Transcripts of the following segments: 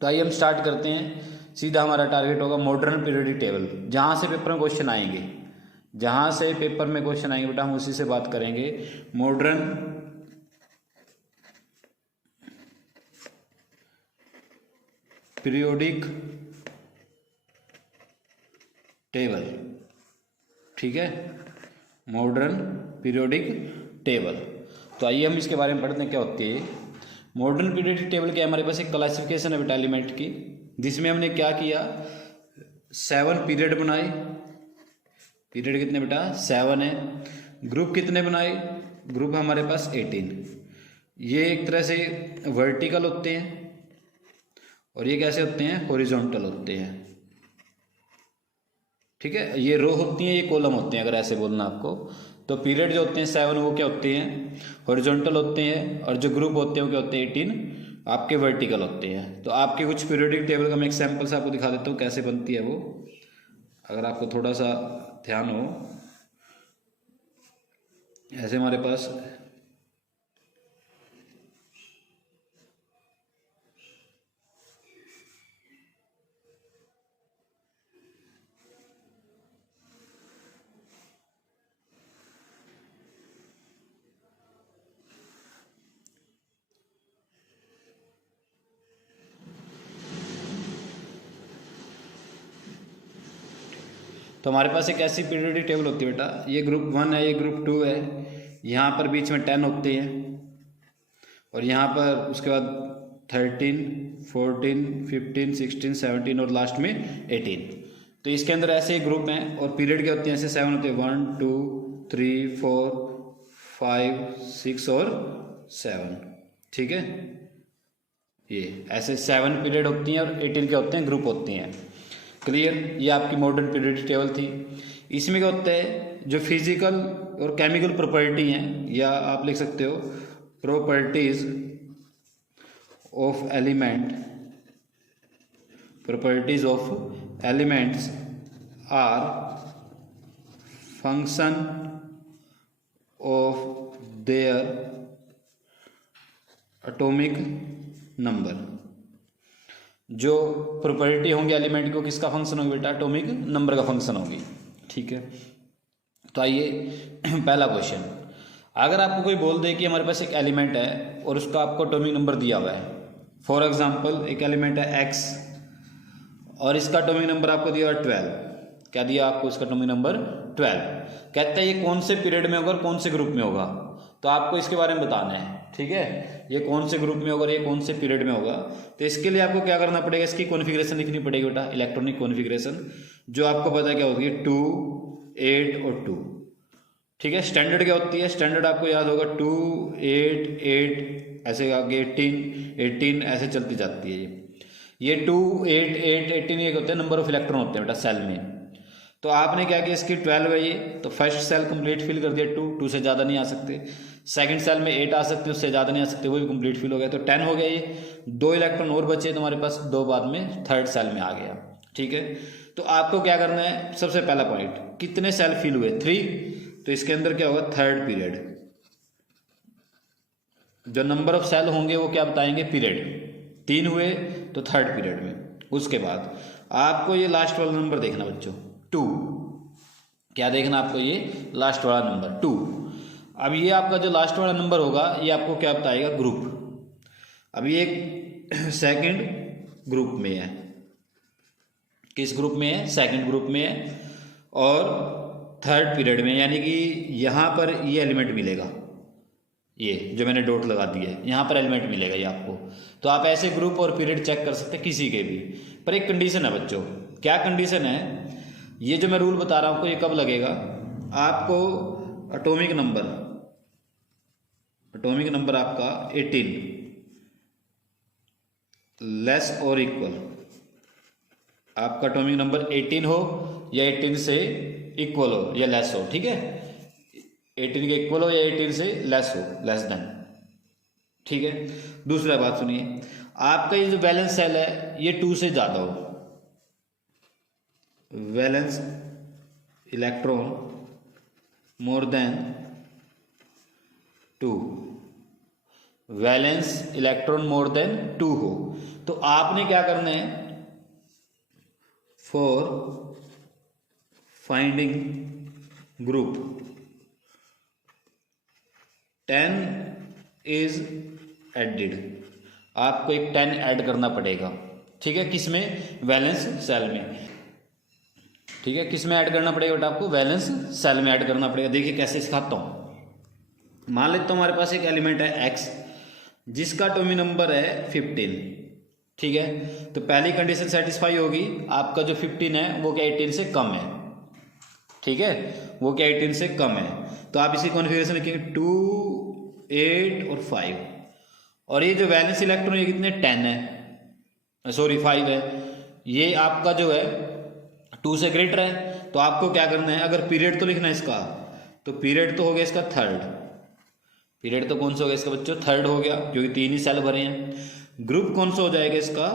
तो आइए हम स्टार्ट करते हैं। सीधा हमारा टारगेट होगा मॉडर्न पीरियोडिक टेबल। जहाँ से पेपर में क्वेश्चन आएंगे, जहाँ से पेपर में क्वेश्चन आएंगे बेटा हम उसी से बात करेंगे। मॉडर्न पीरियोडिक टेबल, ठीक है, मॉडर्न पीरियोडिक टेबल। तो आइए हम इसके बारे में पढ़ते हैं क्या होती है। मॉडर्न पीरियोडिक टेबल के हमारे पास एक क्लासिफिकेशन है बेटा एलिमेंट की, जिसमें हमने क्या किया, 7 पीरियड बनाए। पीरियड कितने बेटा 7 है। ग्रुप कितने बनाए, ग्रुप हमारे पास 18। ये एक तरह से वर्टिकल होते हैं और ये कैसे होते हैं, हॉरिजॉन्टल होते हैं, ठीक है। ये रो होती हैं, ये कॉलम होते हैं, अगर ऐसे बोलना आपको। तो पीरियड जो होते हैं 7 वो क्या होते हैं, हॉरिजॉन्टल होते हैं, और जो ग्रुप होते हैं वो क्या होते हैं 18 आपके वर्टिकल होते हैं। तो आपके कुछ पीरियोडिक टेबल का मैं एग्जाम्पल से आपको दिखा देता हूँ कैसे बनती है वो, अगर आपको थोड़ा सा ध्यान हो। ऐसे हमारे पास तो हमारे पास एक ऐसी पीरियोडिक टेबल होती है बेटा, ये ग्रुप 1 है, ये ग्रुप 2 है, यहाँ पर बीच में 10 होते हैं, और यहाँ पर उसके बाद 13, 14, 15, 16, 17 और लास्ट में 18। तो इसके अंदर ऐसे ही ग्रुप हैं और पीरियड क्या होते हैं, ऐसे 7 होते हैं, 1 2 3 4 5 6 और 7, ठीक है। ये ऐसे 7 पीरियड होती हैं और 18 क्या होते हैं, ग्रुप होते हैं। क्लियर, ये आपकी मॉडर्न पीरियोडिक टेबल थी। इसमें क्या होता है, जो फिजिकल और केमिकल प्रॉपर्टी हैं, या आप लिख सकते हो properties of element, properties of elements are function of their atomic number. जो प्रॉपर्टी होंगी एलिमेंट को, किसका फंक्शन होगी बेटा, एटॉमिक नंबर का फंक्शन होगी, ठीक है। तो आइए पहला क्वेश्चन, अगर आपको कोई बोल दे कि हमारे पास एक एलिमेंट है और उसका आपको एटॉमिक नंबर दिया हुआ है, फॉर एग्जांपल एक एलिमेंट है x और इसका एटॉमिक नंबर आपको दिया हुआ है 12। क्या दिया आपको, इसका एटॉमिक नंबर 12। कहता है ये कौन से पीरियड में होगा और कौन से ग्रुप में होगा, तो आपको इसके बारे में बताना है, ठीक है। ये कौन से ग्रुप में होगा और ये कौन से पीरियड में होगा। तो इसके लिए आपको क्या करना पड़ेगा, इसकी कॉन्फ़िगरेशन लिखनी पड़ेगी बेटा, इलेक्ट्रॉनिक कॉन्फ़िगरेशन, जो आपको पता क्या होगी, 2 8 और 2, ठीक है। स्टैंडर्ड क्या होती है, स्टैंडर्ड आपको याद होगा 2 8 8, ऐसे आगे 18 18 ऐसे चलती जाती है। ये 2 8 8 18 ये होते हैं नंबर ऑफ इलेक्ट्रॉन होते हैं बेटा सेल में। तो आपने क्या किया, इसकी 12 है ये, तो फर्स्ट सेल कंप्लीट फिल कर दिया, 2 से ज़्यादा नहीं आ सकते। सेकंड सेल में 8 आ सकते, उससे ज़्यादा नहीं आ सकते, वो भी कंप्लीट फिल हो गया, तो 10 हो गया। ये 2 इलेक्ट्रॉन और बचे तुम्हारे पास, 2 बाद में थर्ड सेल में आ गया, ठीक है। तो आपको क्या करना है, सबसे पहला पॉइंट, कितने सेल फिल हुए, 3, तो इसके अंदर क्या होगा, थर्ड पीरियड। जो नंबर ऑफ सेल होंगे वो क्या बताएंगे, पीरियड। 3 हुए तो थर्ड पीरियड में। उसके बाद आपको ये लास्ट वाला नंबर देखना बच्चों, 2। क्या देखना आपको, ये लास्ट वाला नंबर 2। अब ये आपका जो लास्ट वाला नंबर होगा ये आपको क्या बताएगा, ग्रुप। अब ये सेकंड ग्रुप में है, किस ग्रुप में है, सेकंड ग्रुप में है, और थर्ड पीरियड में, यानी कि यहाँ पर ये एलिमेंट मिलेगा, ये जो मैंने डॉट लगा दिया है यहाँ पर एलिमेंट मिलेगा ये आपको। तो आप ऐसे ग्रुप और पीरियड चेक कर सकते हैं किसी के भी, पर एक कंडीशन है बच्चों। क्या कंडीशन है, ये जो मैं रूल बता रहा हूँ आपको, ये कब लगेगा, आपको एटॉमिक नंबर आपका 18 लेस और इक्वल, आपका एटॉमिक नंबर 18 हो या 18 से इक्वल हो या लेस हो, ठीक है। 18 के इक्वल हो या 18 से लेस हो, लेस देन, ठीक है। दूसरा बात सुनिए, आपका ये जो वैलेंस सेल है ये 2 से ज़्यादा हो, valence electron more than 2, valence electron more than 2 हो, तो आपने क्या करना है, for finding group 10 is added, आपको एक 10 ऐड करना पड़ेगा। ठीक है, किसमें, वैलेंस सेल में। ठीक है, किसमें ऐड करना पड़ेगा बेटा, आपको वैलेंस सेल में ऐड करना पड़ेगा। देखिए कैसे सिखाता हूं। मान लेता हूं हमारे पास एक एलिमेंट है x जिसका एटॉमिक नंबर है 15। ठीक है, तो पहली कंडीशन सेटिस्फाई होगी, आपका जो 15 है वो क्या 18 से कम है। ठीक है, वो क्या 18 से कम है, तो आप इसी कॉन्फ़िगरेशन लिखेंगे 2, 8 और 5। और ये जो वैलेंस इलेक्ट्रॉन ये कितने 10 है, सॉरी 5 है, ये आपका जो है 2 से ग्रेटर है। तो आपको क्या करना है, अगर पीरियड तो लिखना है इसका, तो पीरियड तो हो गया इसका थर्ड, पीरियड तो कौन सा हो गया इसका बच्चों, थर्ड हो गया, क्योंकि 3 ही सेल भरे हैं। ग्रुप कौन सा हो जाएगा इसका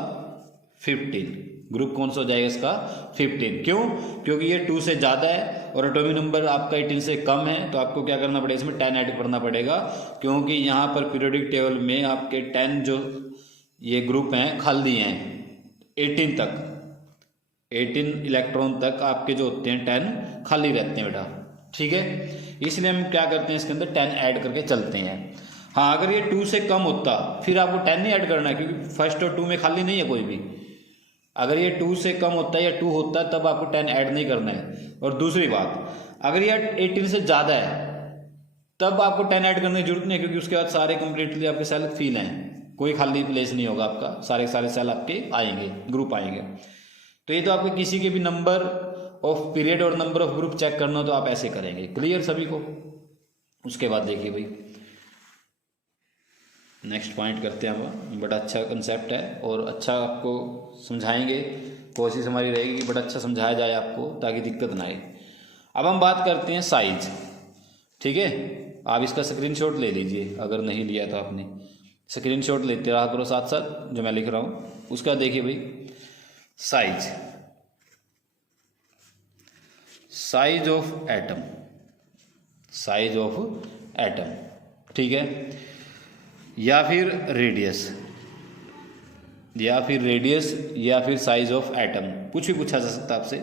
15, ग्रुप कौन सा हो जाएगा इसका 15। क्यों, क्योंकि ये 2 से ज़्यादा है और एटॉमिक नंबर आपका 18 से कम है, तो आपको क्या करना पड़ेगा, इसमें 10 ऐड करना पड़ेगा, क्योंकि यहाँ पर पीरियोडिक टेबल में आपके 10 जो ये ग्रुप हैं खाली हैं 18 तक, 18 इलेक्ट्रॉन तक आपके जो होते हैं 10 खाली रहते हैं बेटा। ठीक है, इसलिए हम क्या करते हैं, इसके अंदर 10 ऐड करके चलते हैं। हाँ, अगर ये 2 से कम होता फिर आपको 10 नहीं ऐड करना है, क्योंकि फर्स्ट और 2 में खाली नहीं है कोई भी। अगर ये 2 से कम होता है या 2 होता है तब आपको 10 ऐड नहीं करना है। और दूसरी बात, अगर ये 18 से ज़्यादा है तब आपको 10 ऐड करने की जरूरत नहीं है, क्योंकि उसके बाद सारे कंप्लीटली आपके सेल फिल हैं, कोई खाली प्लेस नहीं होगा आपका, सारे सारे सेल आपके आएंगे, ग्रुप आएंगे। तो ये तो आपके किसी के भी नंबर ऑफ पीरियड और नंबर ऑफ ग्रुप चेक करना हो तो आप ऐसे करेंगे। क्लियर सभी को। उसके बाद देखिए भाई नेक्स्ट पॉइंट करते हैं हम। बड़ा अच्छा कंसेप्ट है और अच्छा आपको समझाएंगे, कोशिश हमारी रहेगी कि बड़ा अच्छा समझाया जाए आपको ताकि दिक्कत ना आए। अब हम बात करते हैं साइज। ठीक है, आप इसका स्क्रीनशॉट ले लीजिए, अगर नहीं लिया तो आपने स्क्रीनशॉट लेते रहा करो साथ साथ जो मैं लिख रहा हूँ। उसका देखिए भाई size, size of atom, size of atom. ठीक है, या फिर रेडियस, या फिर रेडियस, या फिर साइज ऑफ एटम, कुछ भी पूछा जा सकता है आपसे।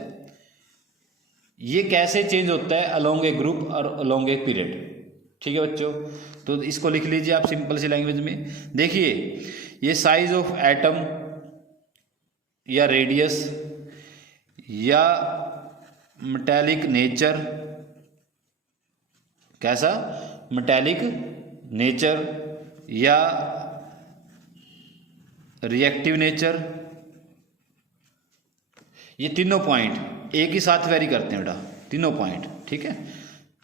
ये कैसे चेंज होता है अलोंग ए ग्रुप और अलोंग ए पीरियड। ठीक है बच्चों, तो इसको लिख लीजिए आप सिंपल सी लैंग्वेज में। देखिए ये साइज ऑफ एटम या रेडियस या मेटेलिक नेचर, कैसा मेटेलिक नेचर या रिएक्टिव नेचर, ये तीनों पॉइंट एक ही साथ वेरी करते हैं बेटा, तीनों पॉइंट। ठीक है,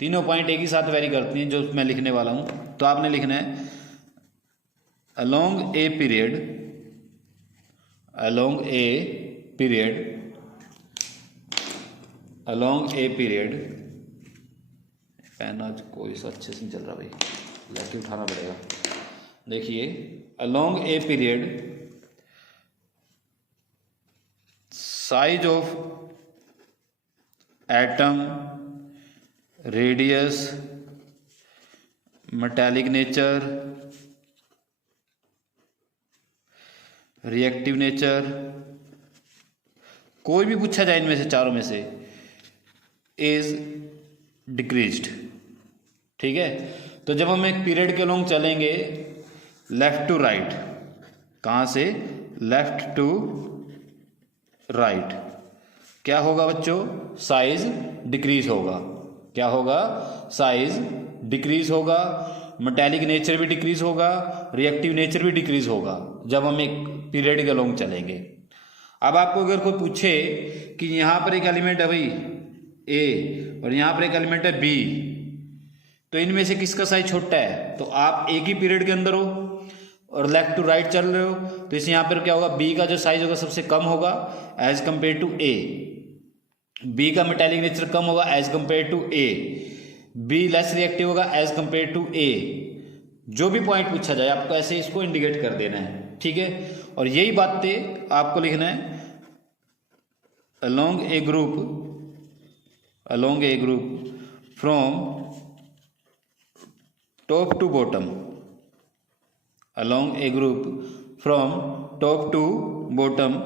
तीनों पॉइंट एक ही साथ वेरी करती हैं जो मैं लिखने वाला हूं। तो आपने लिखना है along a period, along a period, along a period, pen आज कोई सा अच्छे से नहीं चल रहा भाई, लेके उठाना पड़ेगा। देखिए along a period size of atom, radius, metallic nature, reactive nature, कोई भी पूछा जाए इनमें से चारों में से, इज डिक्रीज्ड। ठीक है, तो जब हम एक पीरियड के अलोंग चलेंगे लेफ्ट टू राइट, कहाँ से लेफ्ट टू राइट, क्या होगा बच्चों, साइज डिक्रीज होगा। क्या होगा, साइज डिक्रीज होगा, मेटेलिक नेचर भी डिक्रीज होगा, रिएक्टिव नेचर भी डिक्रीज होगा जब हम एक पीरियड के अलोंग चलेंगे। अब आपको अगर कोई पूछे कि यहाँ पर एक एलिमेंट है भाई ए और यहाँ पर एक एलिमेंट है बी, तो इनमें से किसका साइज छोटा है, तो आप एक ही पीरियड के अंदर हो और लेफ्ट टू राइट चल रहे हो, तो इस यहाँ पर क्या होगा, बी का जो साइज होगा सबसे कम होगा as compare to a, B का मेटेलिक नेचर कम होगा as compare to a, B less reactive होगा एज कंपेयर टू ए। जो भी पॉइंट पूछा जाए आपको ऐसे इसको इंडिकेट कर देना है। ठीक है, और यही बातें आपको लिखना है along a group, along a group from top to bottom, along a group from top to bottom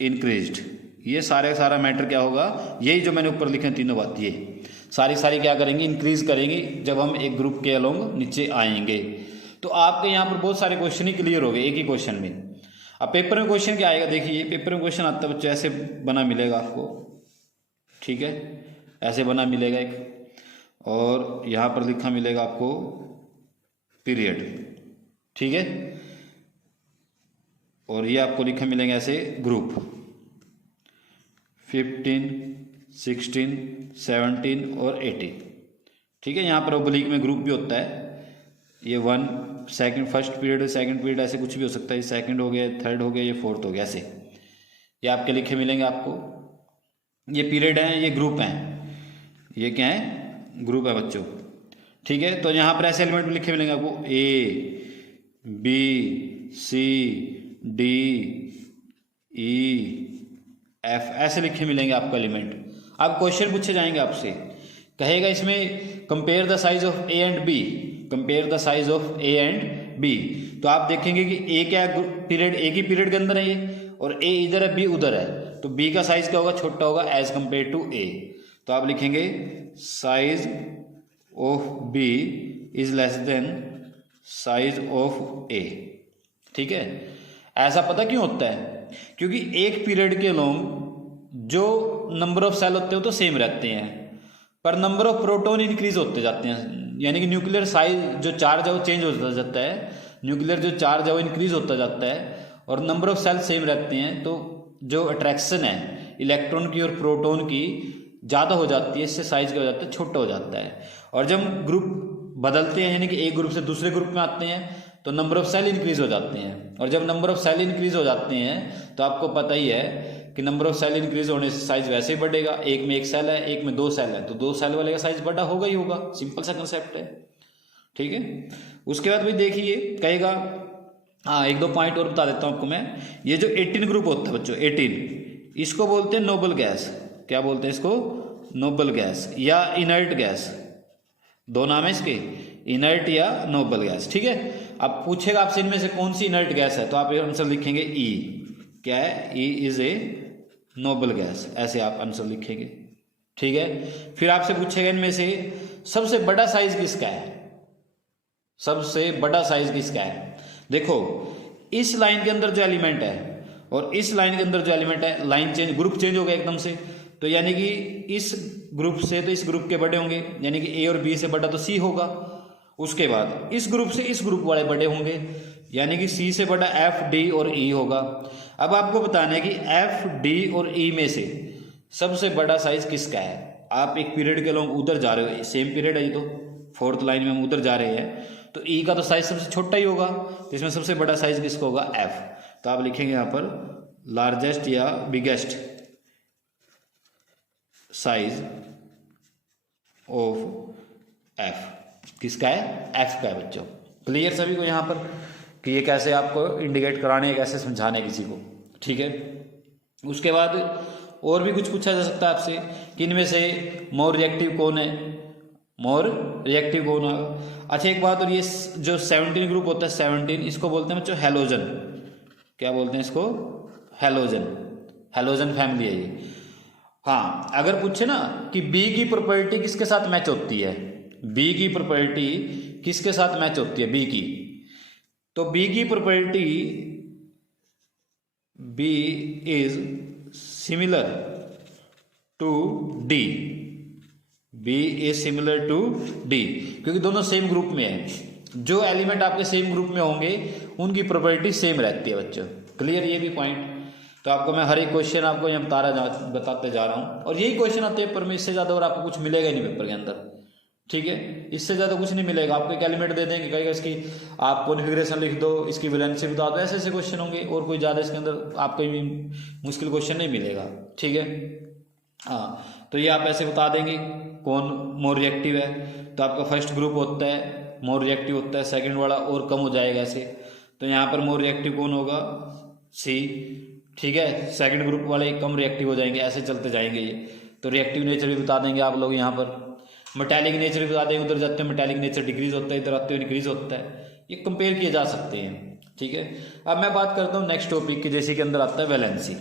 increased। ये सारा मैटर क्या होगा, यही जो मैंने ऊपर लिखे तीनों बात, ये सारी क्या करेंगे, इंक्रीज करेंगे जब हम एक ग्रुप के अलोंग नीचे आएंगे। तो आपके यहाँ पर बहुत सारे क्वेश्चन ही क्लियर हो गए एक ही क्वेश्चन में। अब पेपर में क्वेश्चन क्या आएगा, देखिए पेपर में क्वेश्चन आता है बच्चों ऐसे बना मिलेगा आपको, ठीक है, ऐसे बना मिलेगा एक, और यहाँ पर लिखा मिलेगा आपको पीरियड, ठीक है, और ये आपको लिखा मिलेंगे ऐसे ग्रुप 15, 16, 17 और 18, ठीक है। यहाँ पर ओब्लिक में ग्रुप भी होता है, ये 1 second first period, second period, ऐसे कुछ भी हो सकता है, सेकंड हो गया, थर्ड हो गया, ये फोर्थ हो गया, ऐसे ये आपके लिखे मिलेंगे आपको। ये पीरियड हैं, ये ग्रुप हैं, ये क्या है, ग्रुप है बच्चों, ठीक है। तो यहाँ पर ऐसे एलिमेंट भी लिखे मिलेंगे आपको, A B C D E F, ऐसे लिखे मिलेंगे आपको एलिमेंट। अब क्वेश्चन पूछे जाएंगे आपसे, कहेगा इसमें compare the size of A and B, compare the size of A and B। तो आप देखेंगे कि A क्या पीरियड, एक ही पीरियड के अंदर है ये, और A इधर है, B उधर है, तो B का साइज क्या होगा, छोटा होगा एज कंपेयर टू A। तो आप लिखेंगे size of B is less than size of A, ठीक है। ऐसा पता क्यों होता है, क्योंकि एक पीरियड के लॉन्ग जो नंबर ऑफ सेल होते हैं वो तो सेम रहते हैं, पर नंबर ऑफ प्रोटॉन इंक्रीज होते जाते हैं, यानी कि न्यूक्लियर साइज जो चार्ज है वो चेंज होता जाता है, न्यूक्लियर जो चार्ज है वो इंक्रीज होता जाता है, और नंबर ऑफ सेल सेम रहते हैं, तो जो अट्रैक्शन है इलेक्ट्रॉन की और प्रोटॉन की ज़्यादा हो जाती है, इससे साइज क्या हो जाता है, छोटा हो जाता है। और जब ग्रुप बदलते हैं, यानी कि एक ग्रुप से दूसरे ग्रुप में आते हैं, तो नंबर ऑफ सेल इंक्रीज हो जाते हैं, और जब नंबर ऑफ सेल इंक्रीज हो जाते हैं तो आपको पता ही है कि नंबर ऑफ सेल इंक्रीज होने से साइज वैसे ही बढ़ेगा। एक में एक सेल है, एक में 2 सेल है, तो 2 सेल वाले का साइज बड़ा होगा ही होगा, सिंपल सा कंसेप्ट है, ठीक है। उसके बाद भी देखिए कहेगा, हाँ एक दो पॉइंट और बता देता हूँ आपको मैं। ये जो 18 ग्रुप होता है बच्चों, 18, इसको बोलते हैं नोबल गैस। क्या बोलते हैं इसको, नोबल गैस या इनर्ट गैस, दो नाम है इसके, इनर्ट या नोबल गैस, ठीक है। अब पूछेगा आपसे इनमें से कौन सी इनर्ट गैस है, तो आप ये आंसर लिखेंगे ई, क्या है, E is a noble gas, ऐसे आप आंसर लिखेंगे, ठीक है। फिर आपसे पूछेगा इनमें से सबसे बड़ा साइज किसका है, सबसे बड़ा साइज किसका है। देखो इस लाइन के अंदर जो एलिमेंट है और इस लाइन के अंदर जो एलिमेंट है, लाइन चेंज, ग्रुप चेंज हो गया एकदम से, तो यानी कि इस ग्रुप से तो इस ग्रुप के बड़े होंगे, यानी कि ए और बी से बड़ा तो सी होगा। उसके बाद इस ग्रुप से इस ग्रुप वाले बड़े होंगे, यानी कि सी से बड़ा एफ डी और ई होगा। अब आपको बताना है कि एफ डी और ई में से सबसे बड़ा साइज किसका है। आप एक पीरियड के लोग उधर जा रहे हो, सेम पीरियड है ये तो, फोर्थ लाइन में हम उधर जा रहे हैं, तो ई का तो साइज सबसे छोटा ही होगा, तो इसमें सबसे बड़ा साइज किसका होगा, एफ। तो आप लिखेंगे यहाँ पर लार्जेस्ट या बिगेस्ट साइज ऑफ एफ, किसका है, एफ का है बच्चों। क्लियर सभी को यहाँ पर कि ये कैसे आपको इंडिकेट कराने, कैसे समझाने किसी को, ठीक है। उसके बाद और भी कुछ पूछा जा सकता है आपसे कि इनमें से मोर रिएक्टिव कौन है, मोर रिएक्टिव कौन है। अच्छा एक बात और, ये जो 17 ग्रुप होता है 17, इसको बोलते हैं बच्चों हेलोजन। क्या बोलते हैं इसको, हेलोजन, हेलोजन फैमिली है ये। हाँ अगर पूछे ना कि बी की प्रॉपर्टी किसके साथ मैच होती है, बी की प्रॉपर्टी किसके साथ मैच होती है, बी की, तो बी की property, B is similar to D, B is similar to D, क्योंकि दोनों सेम ग्रुप में है। जो एलिमेंट आपके सेम ग्रुप में होंगे उनकी प्रॉपर्टी सेम रहती है बच्चों। क्लियर ये भी पॉइंट। तो आपको मैं हर एक क्वेश्चन आपको यहाँ बताते जा रहा हूँ, और यही क्वेश्चन आते हैं पेपर में, इससे ज़्यादा और आपको कुछ मिलेगा ही नहीं पेपर के अंदर, ठीक है। इससे ज़्यादा कुछ नहीं मिलेगा आपको। एक एलिमेंट दे देंगे, कहेगा इसकी आप कॉन्फ़िगरेशन लिख दो, इसकी वैलेंसी बता दो, ऐसे ऐसे क्वेश्चन होंगे, और कोई ज़्यादा इसके अंदर आपको मुश्किल क्वेश्चन नहीं मिलेगा, ठीक है। हाँ तो ये आप ऐसे बता देंगे कौन मोर रिएक्टिव है। तो आपका फर्स्ट ग्रुप होता है मोर रिएक्टिव होता है, सेकंड वाला और कम हो जाएगा ऐसे, तो यहाँ पर मोर रिएक्टिव कौन होगा, सी, ठीक है। सेकंड ग्रुप वाले कम रिएक्टिव हो जाएंगे, ऐसे चलते जाएंगे ये। तो रिएक्टिव नेचर भी बता देंगे आप लोग यहाँ पर। मेटालिक नेचर भी बता देंगे, उधर जाते हैं मेटालिक नेचर डिक्रीज होता है, इधर आते हुए इंक्रीज होता है, ये कंपेयर किए जा सकते हैं। ठीक है, अब मैं बात करता हूँ नेक्स्ट टॉपिक की, जैसे कि अंदर आता है वैलेंसी।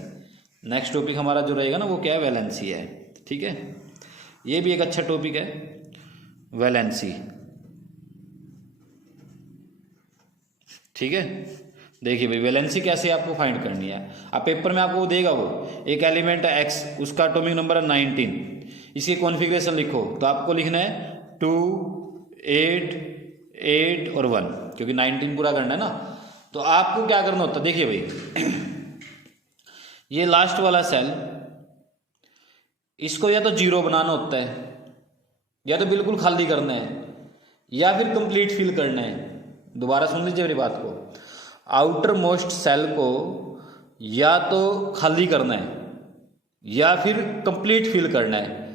नेक्स्ट टॉपिक हमारा जो रहेगा ना वो क्या है, वैलेंसी है। ठीक है, ये भी एक अच्छा टॉपिक है वैलेंसी। ठीक है, देखिए भाई वैलेंसी कैसे आपको फाइंड करनी है। अब पेपर में आपको देगा वो एक एलिमेंट है एक्स, उसका एटॉमिक नंबर है 19, इसकी कॉन्फ़िगरेशन लिखो, तो आपको लिखना है 2 8 8 और 1, क्योंकि 19 पूरा करना है ना। तो आपको क्या करना होता है, देखिए भाई ये लास्ट वाला सेल, इसको या तो 0 बनाना होता है, या तो बिल्कुल खाली करना है, या फिर कंप्लीट फिल करना है। दोबारा सुन लीजिए मेरी बात को, आउटर मोस्ट सेल को या तो खाली करना है या फिर कंप्लीट फिल करना है।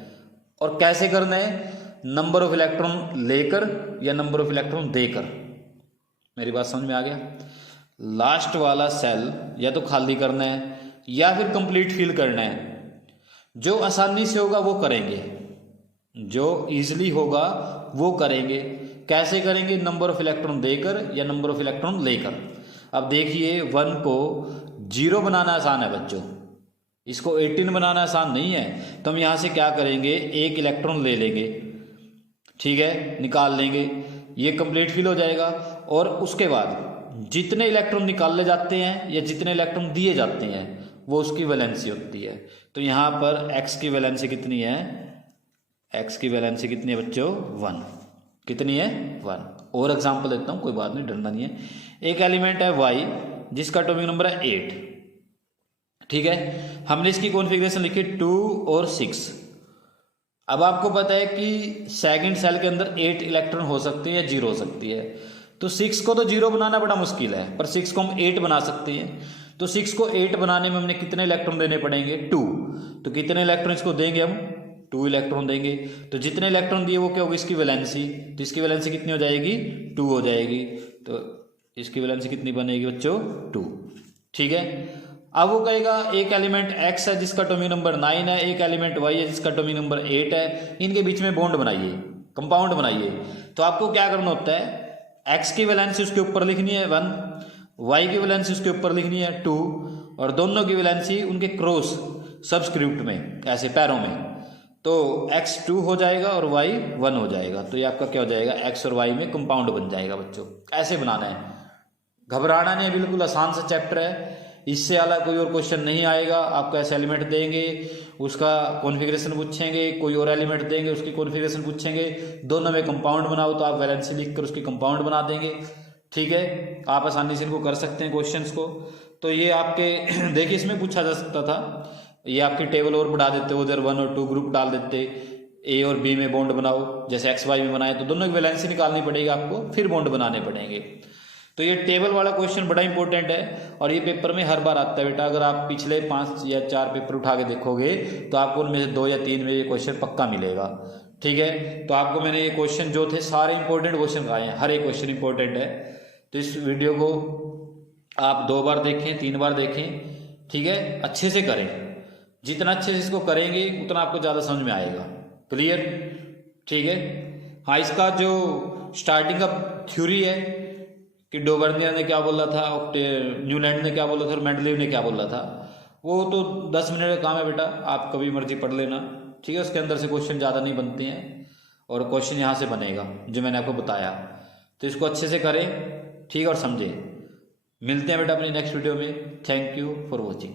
और कैसे करना है, नंबर ऑफ इलेक्ट्रॉन लेकर या नंबर ऑफ इलेक्ट्रॉन देकर। मेरी बात समझ में आ गया। लास्ट वाला सेल या तो खाली करना है या फिर कंप्लीट फिल करना है। जो आसानी से होगा वो करेंगे, जो इजीली होगा वो करेंगे। कैसे करेंगे, नंबर ऑफ इलेक्ट्रॉन देकर या नंबर ऑफ इलेक्ट्रॉन लेकर। अब देखिए 1 को 0 बनाना आसान है बच्चों, इसको 18 बनाना आसान नहीं है। तो हम यहाँ से क्या करेंगे, एक इलेक्ट्रॉन ले लेंगे, ठीक है, निकाल लेंगे, ये कंप्लीट फिल हो जाएगा। और उसके बाद जितने इलेक्ट्रॉन निकाले जाते हैं या जितने इलेक्ट्रॉन दिए जाते हैं वो उसकी वैलेंसी होती है। तो यहाँ पर x की वैलेंसी कितनी है, x की वैलेंसी कितनी है बच्चों, 1। कितनी है, 1। और एग्जांपल देता हूँ, कोई बात नहीं, डरना नहीं है। एक एलिमेंट है y जिसका एटॉमिक नंबर है 8, ठीक है, हमने इसकी कॉन्फ़िगरेशन लिखी 2 और 6। अब आपको पता है कि सेकंड सेल के अंदर 8 इलेक्ट्रॉन हो सकते हैं या 0 हो सकती है। तो 6 को तो 0 बनाना बड़ा मुश्किल है, पर 6 को हम 8 बना सकते हैं। तो 6 को 8 बनाने में हमने कितने इलेक्ट्रॉन देने पड़ेंगे, 2। तो कितने इलेक्ट्रॉन इसको देंगे हम, 2 इलेक्ट्रॉन देंगे। तो जितने इलेक्ट्रॉन दिए वो क्या होगी, इसकी वैलेंसी। तो इसकी वैलेंसी कितनी हो जाएगी, 2 हो जाएगी। तो इसकी वैलेंसी कितनी बनेगी बच्चों, 2। ठीक है, अब वो कहेगा एक एलिमेंट x है जिसका एटॉमिक नंबर 9 है, एक एलिमेंट y है जिसका एटॉमिक नंबर 8 है, इनके बीच में बॉन्ड बनाइए, कंपाउंड बनाइए। तो आपको क्या करना होता है, x की वैलेंसी उसके ऊपर लिखनी है 1, y की वैलेंसी उसके ऊपर लिखनी है 2, और दोनों की वैलेंसी उनके क्रॉस सबस्क्रिप्ट में, ऐसे पैरों में। तो x 2 हो जाएगा और y 1 हो जाएगा। तो ये आपका क्या हो जाएगा, x और y में कंपाउंड बन जाएगा बच्चों। ऐसे बनाना है, घबराना नहीं, बिल्कुल आसान सा चैप्टर है, इससे अलग कोई और क्वेश्चन नहीं आएगा। आपको ऐसे एलिमेंट देंगे, उसका कॉन्फ़िगरेशन पूछेंगे, कोई और एलिमेंट देंगे, उसकी कॉन्फ़िगरेशन पूछेंगे, दोनों में कंपाउंड बनाओ, तो आप वैलेंसी लिखकर उसकी कंपाउंड बना देंगे। ठीक है, आप आसानी से इनको कर सकते हैं क्वेश्चंस को। तो ये आपके देखिए इसमें पूछा जा सकता था, ये आपकी टेबल और बढ़ा देते, उधर 1 और 2 ग्रुप डाल देते, ए और बी में बॉन्ड बनाओ, जैसे XY में बनाए, तो दोनों की वैलेंसी निकालनी पड़ेगी आपको, फिर बॉन्ड बनाने पड़ेंगे। तो ये टेबल वाला क्वेश्चन बड़ा इंपॉर्टेंट है और ये पेपर में हर बार आता है बेटा। अगर आप पिछले 5 या 4 पेपर उठा के देखोगे तो आपको उनमें से 2 या 3 में ये क्वेश्चन पक्का मिलेगा। ठीक है, तो आपको मैंने ये क्वेश्चन जो थे सारे इंपॉर्टेंट क्वेश्चन आए हैं, हर एक क्वेश्चन इंपॉर्टेंट है। तो इस वीडियो को आप 2 बार देखें, 3 बार देखें, ठीक है, अच्छे से करें। जितना अच्छे से इसको करेंगे उतना आपको ज़्यादा समझ में आएगा। क्लियर, ठीक है। हाँ, इसका जो स्टार्टिंग का थ्योरी है कि डोबर्नियर ने क्या बोला था, न्यूलैंड ने क्या बोला था और मेंडलीव ने क्या बोला था, वो तो 10 मिनट का काम है बेटा, आप कभी मर्जी पढ़ लेना। ठीक है, उसके अंदर से क्वेश्चन ज़्यादा नहीं बनते हैं और क्वेश्चन यहाँ से बनेगा जो मैंने आपको बताया। तो इसको अच्छे से करें, ठीक है, और समझें। मिलते हैं बेटा अपनी नेक्स्ट वीडियो में। Thank you for watching.